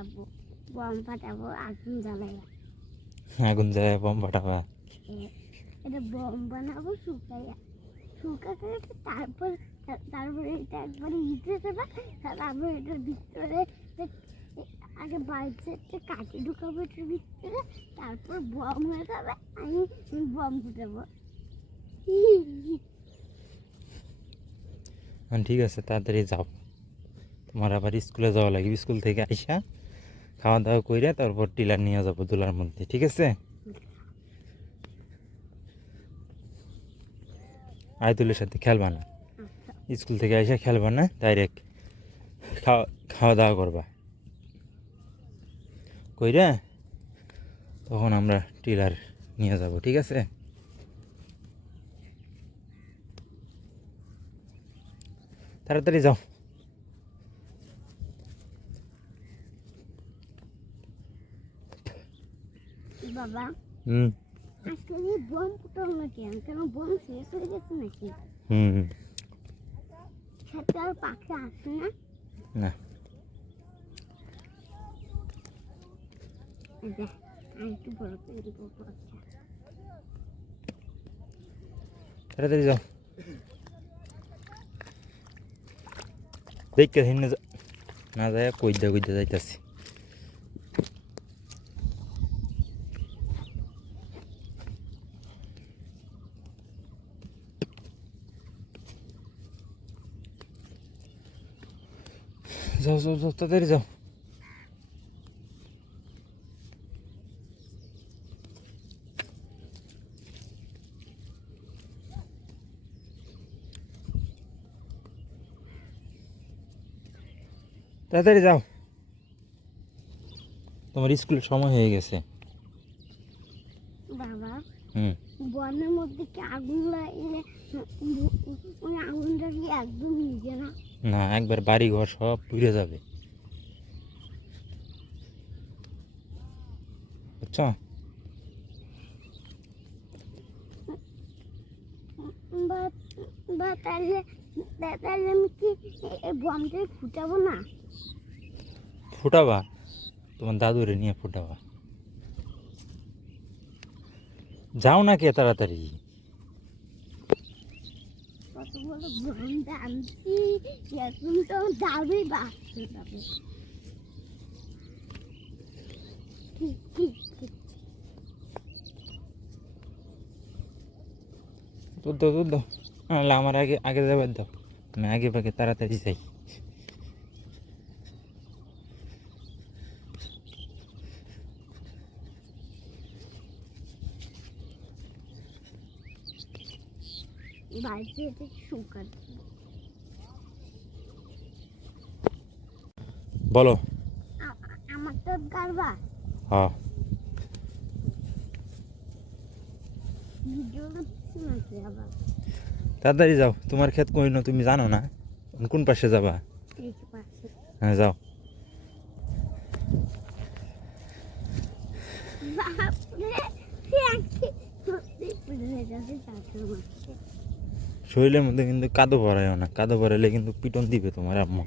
ফাটাবো, bomb ফাটাবো, আগুন জ্বালাইয়া। আগুন জ্বালায় বম ফাটাবা? এটা বম বানাবো শুকাইয়া, শুকাতে তারপর তারপরে এটা একবারে ইটে দেবা, তারপর এটার ভিতরে আগে বাইরে কাঠি ঢুকাবো এটার ভিতরে, তারপর বম হয়ে যাবে, আমি বম ফুটাবো। ঠিক আছে, তাড়াতাড়ি যাও, তোমার আবার স্কুলে যাওয়া লাগবে। স্কুল থেকে আইসা খাওয়া দাওয়া কইরা তারপর টিলার নিয়ে যাবো দোলার মধ্যে, ঠিক আছে? আইতুলের সাথে খেলবা না, স্কুল থেকে আইসা খেলবা না, ডাইরেক্ট খাওয়া দাওয়া করবা কইরা, তখন আমরা টিলার নিয়ে যাব, ঠিক আছে? তাড়াতাড়ি যাও। বাবা, আজকে বম ফুটাবো নাকি? কেন বম শেষ হয়ে গেছে নাকি? সাথে আর পাখি আসে না? না। একটু বড় করে দিব। তাড়াতাড়ি যাও, দেখতে না যায় কইদা কইদা যাইতাছি। যাও যাও যাও, তাড়াতাড়ি যাও। তাড়াতাড়ি যাও, তোমার স্কুলের সময় হয়ে গেছে। বাবা, বনের মধ্যে কি আগুন লাগলে ওই আগুনটা কি একদম নিজে না? না, একবার বাড়ি ঘর সব পুড়ে যাবে, বুঝছো? তাহলে আমি কি এই বমটা ফুটাবো না? ফুটাবা, তোমার দাদুরে নিয়ে ফুটাবা। যাও না কে, তাড়াতাড়ি। কত বড় বমটা আনছি, এখন তো যাবেই বাঁচতে যাবে। তোর দাও, তোর দাও, নাহলে আমার আগে আগে যাবার দাও, আমি আগে পাগে তাড়াতাড়ি যাই। বাড়িতে এটা শুকাতে বলো। আমার তো গারবা হ্যাঁ, ভিডিও করছি নাকি আবার? তাড়াতাড়ি যাও, তোমার ক্ষেত কই না তুমি জানো না? কোন পাশে যাবা? এই পাশে। হ্যাঁ যাও। বাপরে, সত্যি পুড়ে যাচ্ছে চাকর মারছে। শরীরের মধ্যে কিন্তু কাদো ভরায়ও না, কাদো ভরাইলে কিন্তু পিটন দিবে তোমার আম্মু।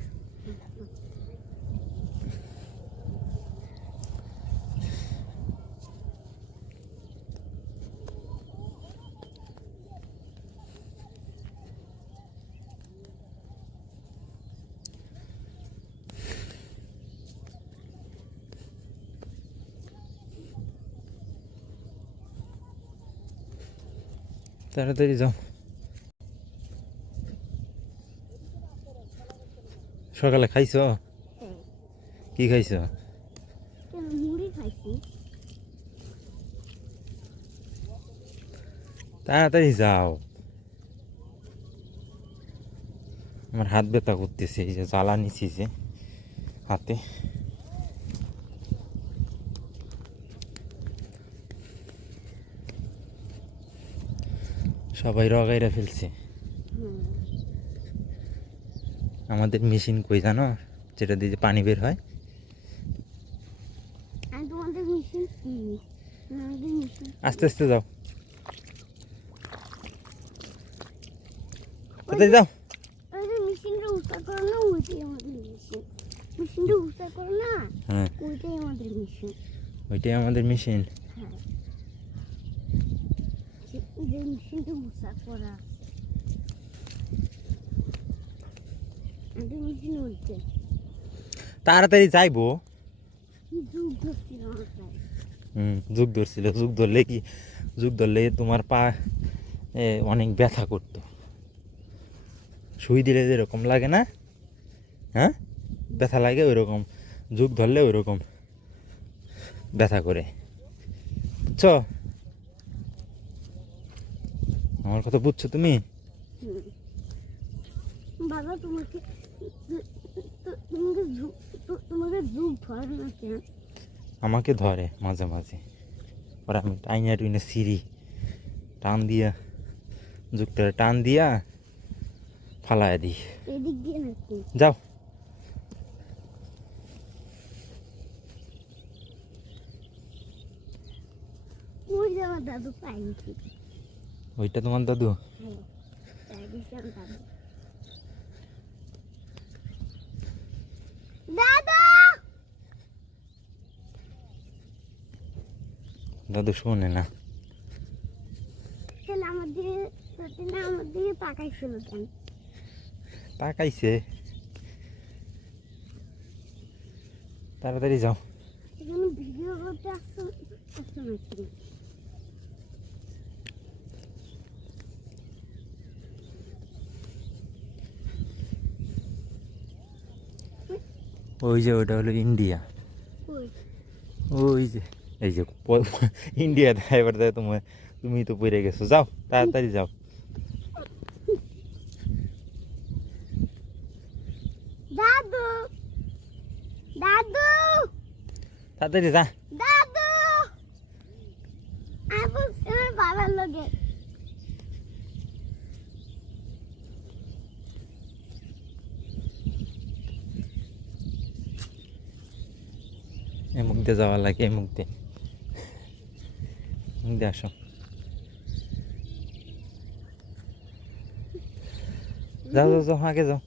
তাড়াতাড়ি যাও। সকালে খাইছো? কি খাইছো? মুড়ি খাইছি। তাড়াতাড়ি যাও, আমার হাত ব্যথা করতেছে, এই যে জ্বালা নিছি যে হাতে। সবাই রগাইরা ফেলছে। আমাদের মেশিন কই জানো, যেটা দিয়ে পানি বের হয়? আস্তে আস্তে যাও, কোথায় যাও? মেশিনটা উঁচা করে না, হ্যাঁ ওইটাই আমাদের মেশিন। ওইটাই আমাদের মেশিন। হ্যাঁ, যে মেশিনটা উঁচা করা আমাদের মেশিন ওইটাই। তাড়াতাড়ি যাইবো। কি যুগ ধরছিল আমার প্রায়। যুগ ধরছিল, যুগ ধরলে কি, যুগ ধরলে তোমার পা অনেক ব্যথা করতো। সুই দিলে যেরকম লাগে না, হ্যাঁ ব্যথা লাগে ওই রকম, যুগ ধরলে ওই রকম ব্যথা করে, বুঝছো? আমার কথা বুঝছো তুমি? বাবা তোমাকে তোমাকে তোমাকে যুগ ধরে না কেন? আমাকে ধরে মাঝে মাঝে, ওরা আমি টাইনা টুইনে সিঁড়ি টান দিয়া, যুগটা টান দিয়া ফালায় দিই। এদিক দিয়ে নাকি? যাও। ওই যে আমার দাদু পাইছি। ওইটা তোমার দাদু? হ্যাঁ, তাই দিছে আমার দাদু। দাদু দাদু শোনে না। তাহলে আমার দিকে না, আমার দিকে তাকাইছিল কেন? তাকাইছে। তাড়াতাড়ি যাও। এখানে ভিডিও করতে আসছো নাকি? ওই যে ওটা হলো ইন্ডিয়া। কই? ওই যে এই যে ইন্ডিয়া ড্রাইভার দেয় তোমার, তুমি তো পড়ে গেছো। যাও তাড়াতাড়ি যাও। দাদু দাদু তাড়াতাড়ি যা। দাদু আমার বাবার লগে। এই মুখ দিয়ে যাওয়া লাগে, এই মুখ দিয়ে, মুখ দিয়ে আসো। যাও যাও যাও, আগে যাও,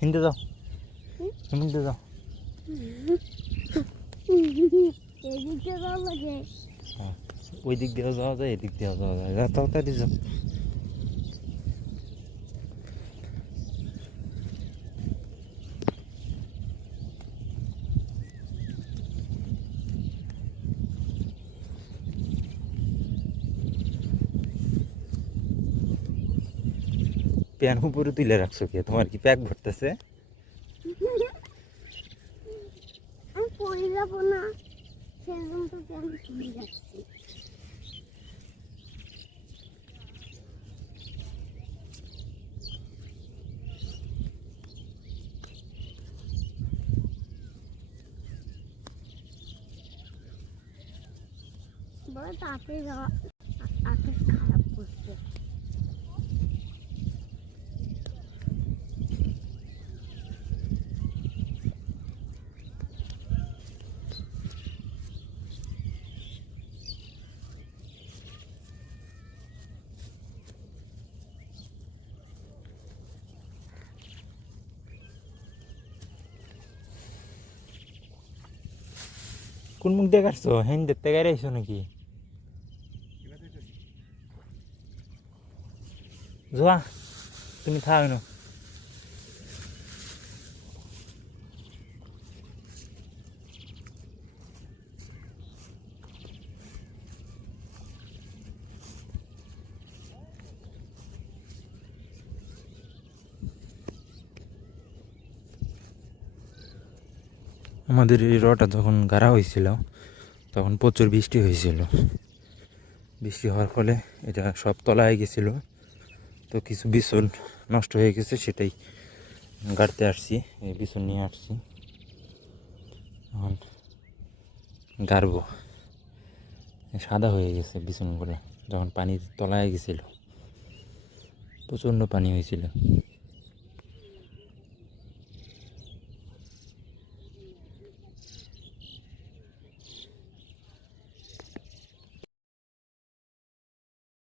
হিন্দে যাও, মুখ দিয়ে যাও। এদিকে যাওয়া লাগে। ওই দিক দিয়েও যাওয়া যায়, এদিক দিয়েও যাওয়া যায়। যাও তাড়াতাড়ি যাও। প্যান উপরে তুলে রাখছো কে? তোমার কি প্যাক ভরতেছে? আমি পড়ে যাবো না, সেজন্য তো আমি তুলে যাচ্ছি। বড় তাড়াতাড়ি যাওয়া, আকাশ খারাপ করছে। কোন মুখ দিয়ে কাটছো? হ্যাঁ দেখতে গাইছো নাকি? জোয়া তুমি থাও না। আমাদের এই রটা যখন গাড়া হয়েছিল তখন প্রচুর বৃষ্টি হয়েছিল। বৃষ্টি হওয়ার ফলে এটা সব তলায় গেছিল, তো কিছু বিছন নষ্ট হয়ে গেছে, সেটাই গাড়তে আসছি, এই বিছন নিয়ে আসছি, এখন গাড়বো। সাদা হয়ে গেছে বিছনগুলো, যখন পানি তলায় গেছিল, প্রচণ্ড পানি হয়েছিল।